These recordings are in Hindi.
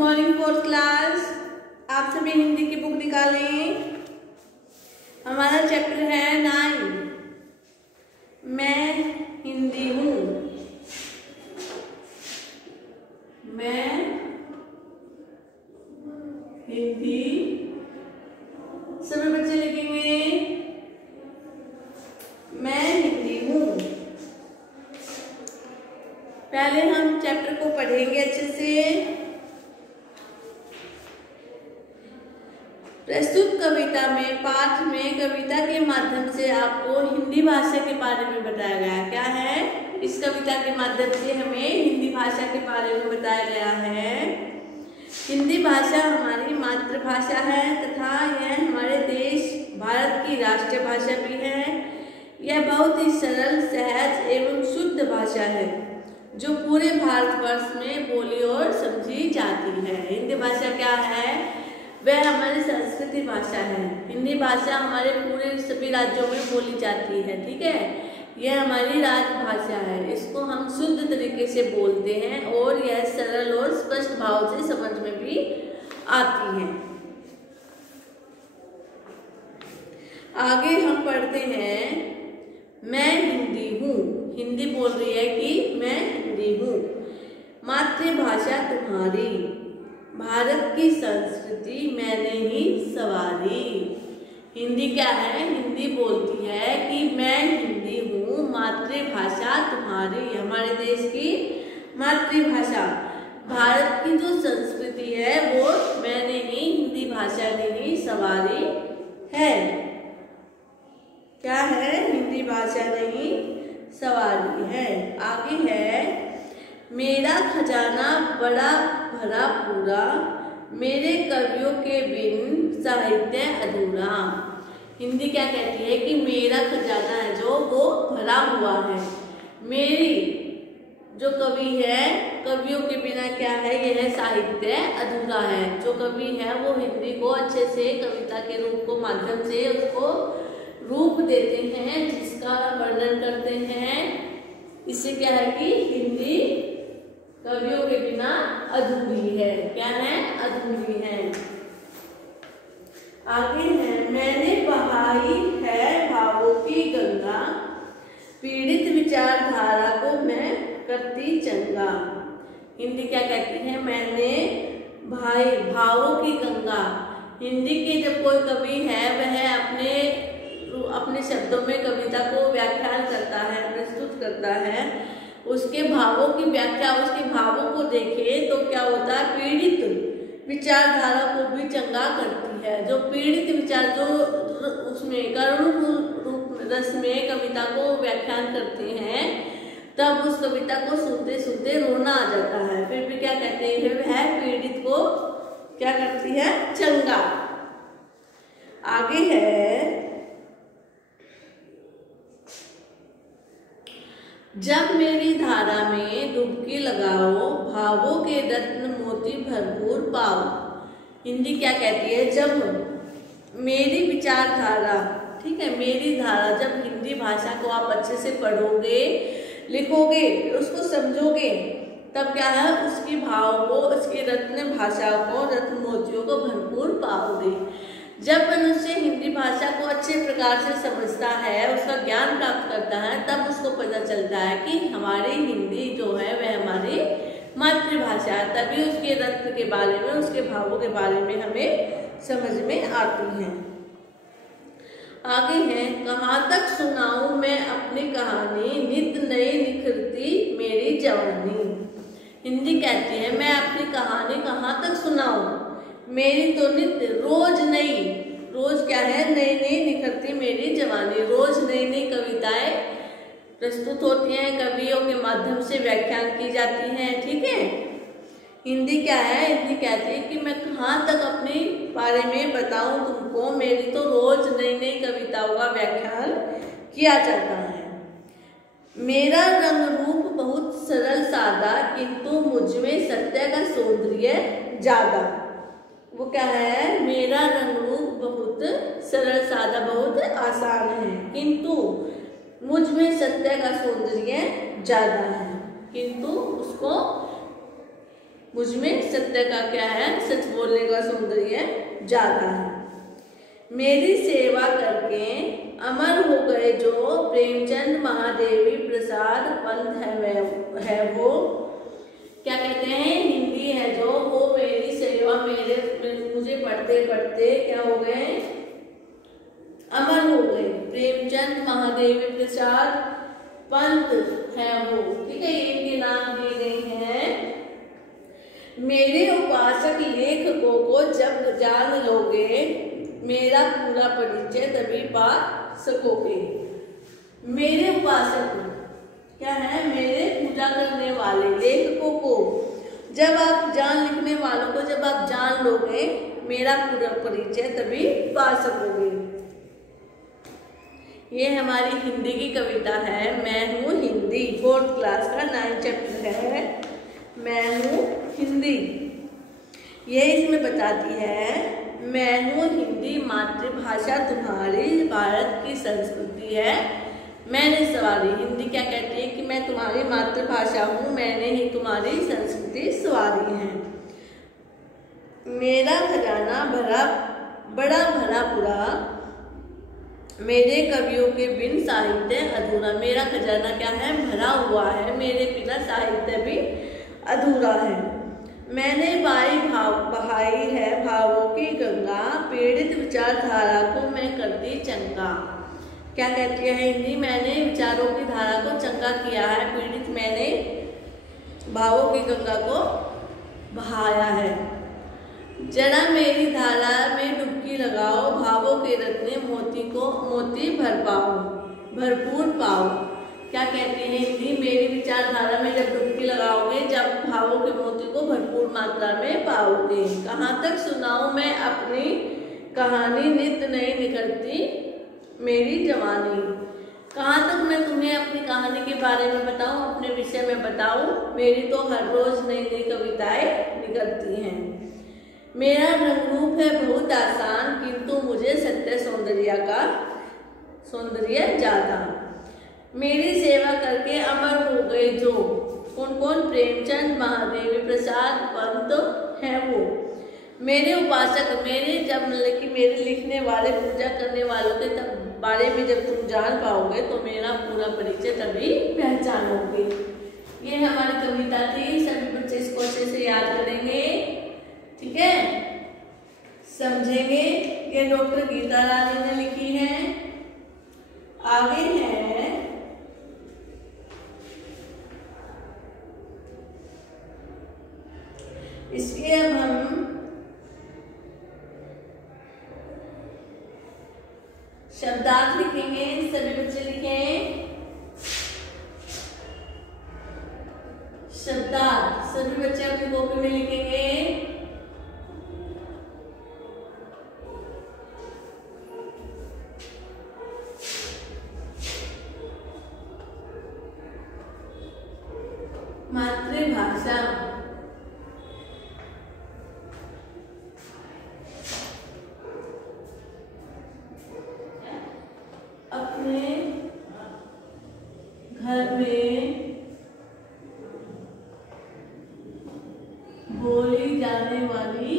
Morning fourth class. आप सभी हिंदी की बुक निकालें। हमारा चैप्टर है 9। मैं हिंदी हूँ। मैं हिंदी, सभी बच्चे लिखेंगे मैं हिंदी हूँ। पहले हम चैप्टर को पढ़ेंगे अच्छे से। प्रस्तुत कविता में पाठ में कविता के माध्यम से आपको हिंदी भाषा के बारे में बताया गया है। क्या है? इस कविता के माध्यम से हमें हिंदी भाषा के बारे में बताया गया है। हिंदी भाषा हमारी मातृभाषा है तथा यह हमारे देश भारत की राष्ट्रीय भाषा भी है। यह बहुत ही सरल, सहज एवं शुद्ध भाषा है जो पूरे भारतवर्ष में बोली और समझी जाती है। हिंदी भाषा क्या है? वह हमारी संस्कृति भाषा है। हिंदी भाषा हमारे पूरे सभी राज्यों में बोली जाती है। ठीक है, यह हमारी राजभाषा है। इसको हम शुद्ध तरीके से बोलते हैं और यह सरल और स्पष्ट भाव से समझ में भी आती है। आगे हम पढ़ते हैं मैं हिंदी हूँ। हिंदी बोल रही है कि मैं हिंदी हूँ। मातृभाषा तुम्हारी, भारत की संस्कृति मैंने ही सवारी। हिंदी क्या है? हिंदी बोलती है कि मैं हिंदी हूँ, मातृभाषा तुम्हारी, हमारे देश की मातृभाषा। भारत की जो संस्कृति है वो मैंने ही, हिंदी भाषा ने ही सवारी है। क्या है? हिंदी भाषा ने ही सवारी है। आगे है मेरा खजाना बड़ा भरा पूरा, मेरे कवियों के बिन साहित्य अधूरा। हिंदी क्या कहती है कि मेरा खजाना है जो वो भरा हुआ है। मेरी जो कवि है, कवियों के बिना क्या है? यह साहित्य अधूरा है। जो कवि है वो हिंदी को अच्छे से कविता के रूप को माध्यम से उसको रूप देते हैं, जिसका वर्णन करते हैं। इससे क्या है कि हिंदी कवियों के बिना अधूरी है। क्या है? अधूरी है। आगे है मैंने बहाई है भावों की गंगा, पीड़ित विचारधारा को मैं करती चंगा। हिंदी क्या कहती है? मैंने भाई भावों की गंगा। हिंदी के जब कोई कवि है वह अपने शब्दों में कविता को व्याख्यान करता है, प्रस्तुत करता है, उसके भावों की व्याख्या, उसके भावों को देखे तो क्या होता है? पीड़ित विचारधारा को भी चंगा करती है। जो पीड़ित विचार जो उसमें करुण रूप रस में कविता को व्याख्यान करते हैं, तब उस कविता को सुनते सुनते रोना आ जाता है। फिर भी क्या कहते हैं? वह पीड़ित को क्या करती है? चंगा। आगे है जब मेरी धारा में डुबकी लगाओ, भावों के रत्न मोती भरपूर पाओ। हिंदी क्या कहती है? जब मेरी विचारधारा, ठीक है, मेरी धारा, जब हिंदी भाषा को आप अच्छे से पढ़ोगे, लिखोगे, उसको समझोगे, तब क्या है? उसकी भाव को, उसकी रत्न भाषा को, रत्न मोतियों को भरपूर पाओगे। जब मनुष्य हिंदी भाषा को अच्छे प्रकार से समझता है, उसका ज्ञान प्राप्त करता है, तब उसको पता चलता है कि हमारी हिंदी जो है वह हमारी मातृभाषा है। तभी उसके रत्न के बारे में, उसके भावों के बारे में हमें समझ में आती है। आगे है कहाँ तक सुनाऊं मैं अपनी कहानी, नित नई निखरती मेरी जवानी। हिंदी कहती है मैं अपनी कहानी कहाँ तक सुनाऊं, मेरी तो नित्य रोज नई, रोज क्या है? नई नई निखरती मेरी जवानी। रोज नई नई कविताएं प्रस्तुत होती हैं, कवियों के माध्यम से व्याख्यान की जाती हैं। ठीक है, हिंदी क्या है? हिंदी कहती है कि मैं कहाँ तक अपने बारे में बताऊं तुमको, मेरी तो रोज नई नई कविताओं का व्याख्यान किया जाता है। मेरा रंग रूप बहुत सरल सादा, किंतु मुझमें सत्य का सौंदर्य ज्यादा। वो क्या है? मेरा रंग रूप बहुत सरल सादा, बहुत आसान है, किंतु मुझ में सत्य का सौंदर्य ज्यादा है। किंतु उसको मुझमें सत्य का क्या है, सच बोलने का सौंदर्य ज्यादा है। मेरी सेवा करके अमर हो गए जो प्रेमचंद महादेवी प्रसाद पंत है वो क्या कहते हैं, हिंदी है जो, वो मेरी सेवा मुझे पढ़ते पढ़ते क्या हो गए, अमर हो गए। प्रेमचंद महादेवी प्रसाद पंत है वो, ठीक है, इनके नाम दिए गए हैं। मेरे उपासक लेखकों को जब जान लोगे मेरा पूरा परिचय तभी पा सकोगे। मेरे उपासक क्या है, मेरे पूजा करने वाले लेखकों को जब आप जान, लिखने वालों को जब आप जान लोगे मेरा पूरा परिचय तभी पा सकोगे। ये हमारी हिंदी की कविता है, मैं हूँ हिंदी, 4th क्लास का 9th चैप्टर है, मैं हूँ हिंदी। ये इसमें बताती है, मैं हूँ हिंदी मातृभाषा तुम्हारी, भारत की संस्कृति है मैंने सवारी। हिंदी क्या कहती है कि मैं तुम्हारी मातृभाषा हूँ, मैंने ही तुम्हारी संस्कृति सवारी है। मेरा खजाना बड़ा भरा पूरा, मेरे कवियों के बिन साहित्य अधूरा। मेरा खजाना क्या है, भरा हुआ है, मेरे बिना साहित्य भी अधूरा है। मैंने बहाई है भावों की गंगा, पीड़ित विचारधारा को मैं करती चंगा। क्या कहती है हिंदी, मैंने विचारों की धारा को चंगा किया है, पीड़ित मैंने भावों की गंगा को बहाया है। जरा मेरी धारा में डुबकी लगाओ, भावों के रत्ने मोती भरपूर पाओ। क्या कहती है हिंदी, मेरी विचारधारा में जब डुबकी लगाओगे, जब भावों के मोती को भरपूर मात्रा में पाओगे। कहाँ तक सुनाऊं मैं अपनी कहानी, नित नई निकलती मेरी जवानी। कहाँ तक मैं तुम्हें अपनी कहानी के बारे में बताऊं, अपने विषय में बताऊं, मेरी तो हर रोज नई नई कविताएं निकलती हैं। मेरा रंग रूप है बहुत आसान, किंतु मुझे सत्य सौंदर्य ज्यादा। मेरी सेवा करके अमर हो गए जो, कौन कौन, प्रेमचंद महादेवी प्रसाद पंत है वो। मेरे उपासक, मेरे लिखने वाले, पूजा करने वालों के बारे में जब तुम जान पाओगे तो मेरा पूरा परिचय तभी पहचानोगे। ये हमारी कविता थी, सभी बच्चे इसको अच्छे से याद करेंगे, ठीक है, समझेंगे। ये डॉक्टर गीता रानी ने लिखी है। आगे है इसलिए अब हम शब्दार्थ लिखेंगे, सभी बच्चे लिखें शब्दार्थ, सभी बच्चे अपनी कॉपी में लिखेंगे। मातृभाषा, अपने घर में बोली जाने वाली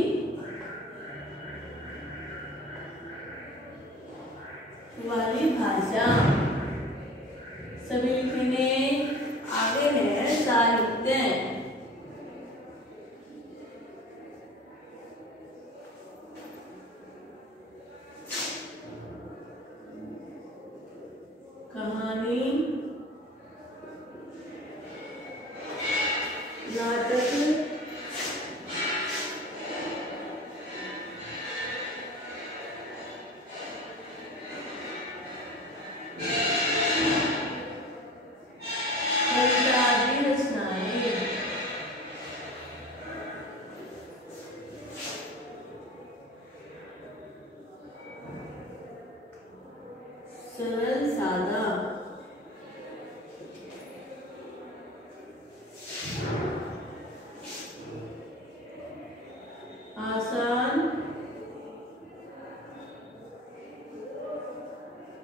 भाषा, सभी लिखेंगे। आगे है साहित्य, कहानी, नाटक, सरल सादा, आसान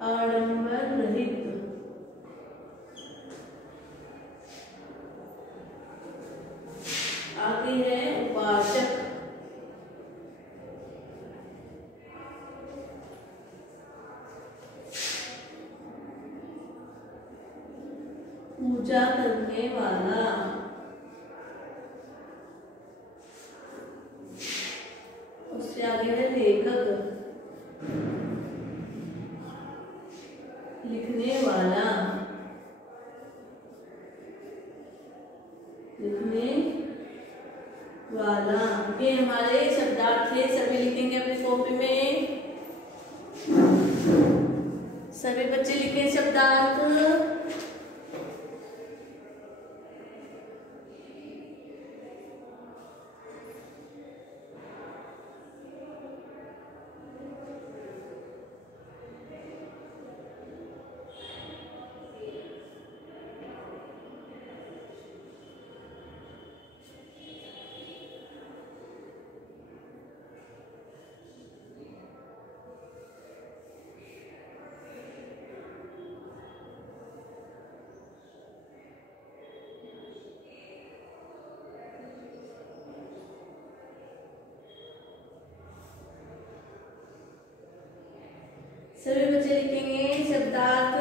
आडंबर रहित, आगे है पूजा करने वाला। उससे आगे है लेखक, लिखने वाला, लिखने वाला। ये हमारे शब्दार्थ थे, सभी लिखेंगे अपनी कॉपी में। सभी बच्चे लिखें शब्दार्थ। सभी बच्चे लिखेंगे शब्दार्थ।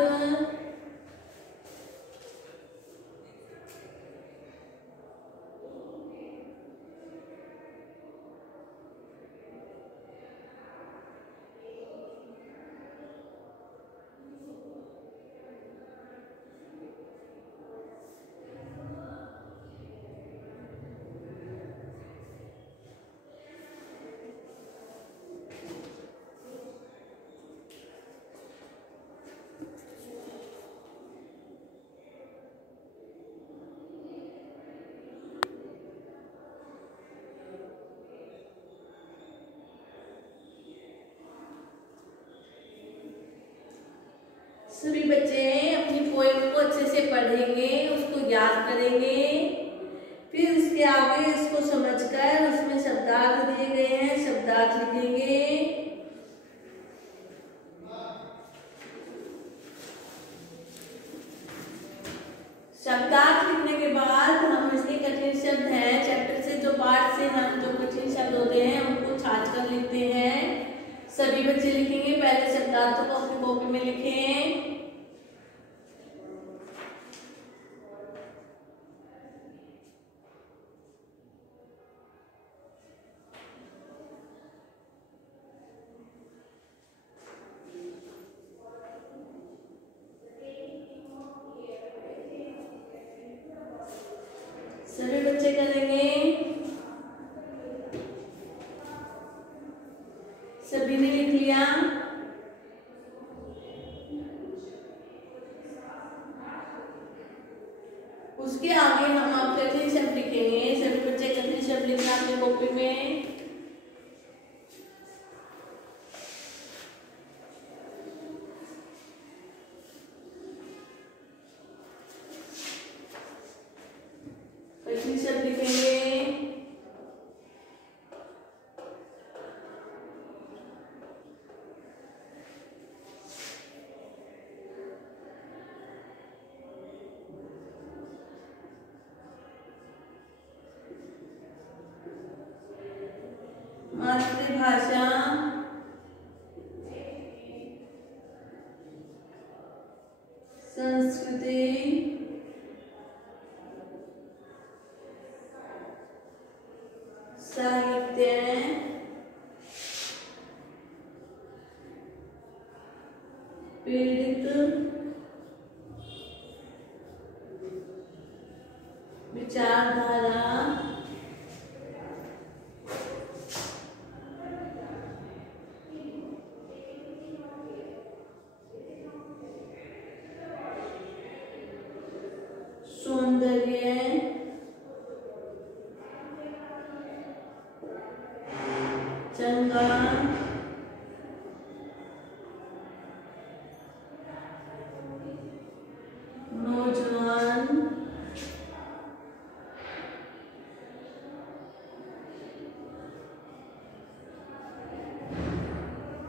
सभी बच्चे अपनी पोएम को अच्छे से पढ़ेंगे, उसको याद करेंगे, फिर उसके आगे इसको समझकर उसमें शब्दार्थ दिए गए हैं, शब्दार्थ लिखेंगे। शब्दार्थ लिखने के बाद हम इसके कठिन शब्द हैं चैप्टर से, जो पाठ से हम जो कठिन शब्द होते हैं उनको छाट कर लिखते हैं। सभी बच्चे लिखेंगे। पहले शब्दार्थों को अपनी कॉपी में लिखें। सभी बच्चे करेंगे। सभी ने लिख लिया। उसके आगे हम आप कठिन शब्द लिखेंगे। सभी बच्चे कठिन शब्द लिखना अपनी कॉपी में। कठिन शब्द लिखेंगे। मातृभाषा, संस्कृति, साहित्य, पीड़ित, विचारधारा, सौंदर्य, चंगा, नौजवान,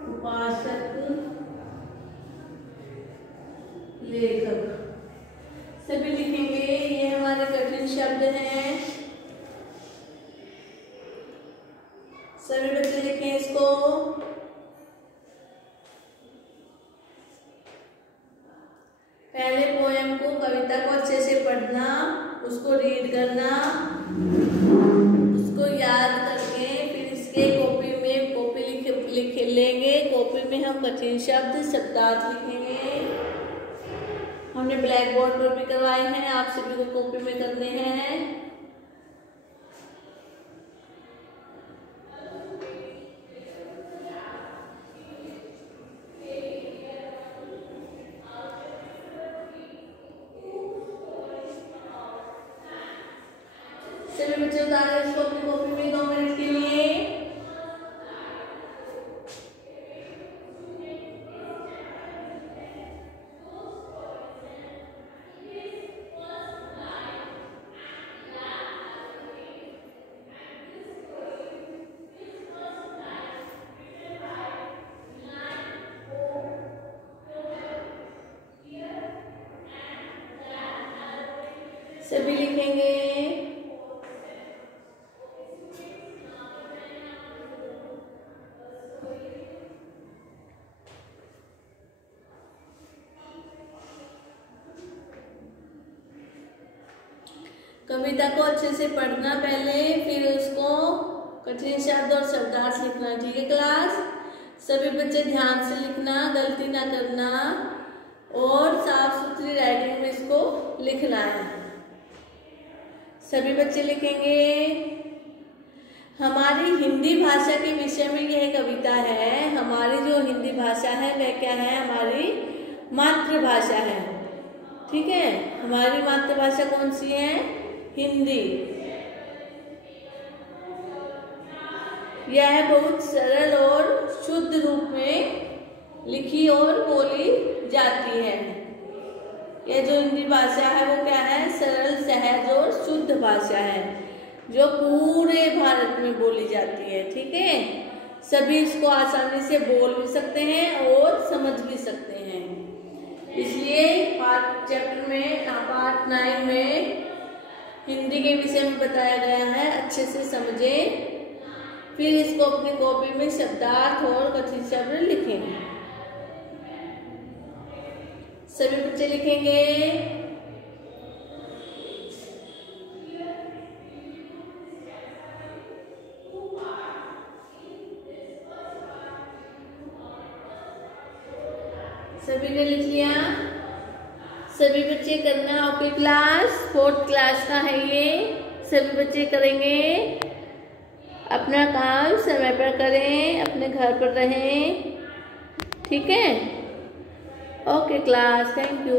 उपासक, लेखक। सभी लिखेंगे। ये हमारे कठिन शब्द हैं। सभी बच्चे लिखें इसको। पहले पोएम को, कविता को अच्छे से पढ़ना, उसको रीड करना, उसको याद करके फिर इसके कॉपी लिख लेंगे। कॉपी में हम कठिन शब्द, शब्दार्थ लिखेंगे। हमने ब्लैक बोर्ड पर भी करवाए हैं, आप सभी को कॉपी में करने हैं। सभी बच्चे उतारे इसको अपनी कॉपी में 2 मिनट के लिए। सभी लिखेंगे। कविता को अच्छे से पढ़ना पहले, फिर उसको कठिन शब्द और शब्दार्थ लिखना। ठीक है क्लास? सभी बच्चे ध्यान से लिखना, गलती ना करना और साफ सुथरी राइटिंग में इसको लिखना है। सभी बच्चे लिखेंगे। हमारी हिंदी भाषा के विषय में यह कविता है। हमारी जो हिंदी भाषा है वह क्या है? हमारी मातृभाषा है। ठीक है? हमारी मातृभाषा कौन सी है? हिंदी। यह बहुत सरल और शुद्ध रूप में लिखी और बोली जाती है। यह जो हिंदी भाषा है वो क्या है? सरल, सहज और शुद्ध भाषा है जो पूरे भारत में बोली जाती है। ठीक है? सभी इसको आसानी से बोल भी सकते हैं और समझ भी सकते हैं। इसलिए पार्ट 9 में हिंदी के विषय में बताया गया है। अच्छे से समझें, फिर इसको अपनी कॉपी में शब्दार्थ और कठिन शब्द लिखेंगे। सभी बच्चे लिखेंगे। सभी ने लिख लिया? सभी बच्चे करना। ओके क्लास, 4th क्लास का है ये। सभी बच्चे करेंगे। अपना काम समय पर करें, अपने घर पर रहें। ठीक है? Okay class, thank you.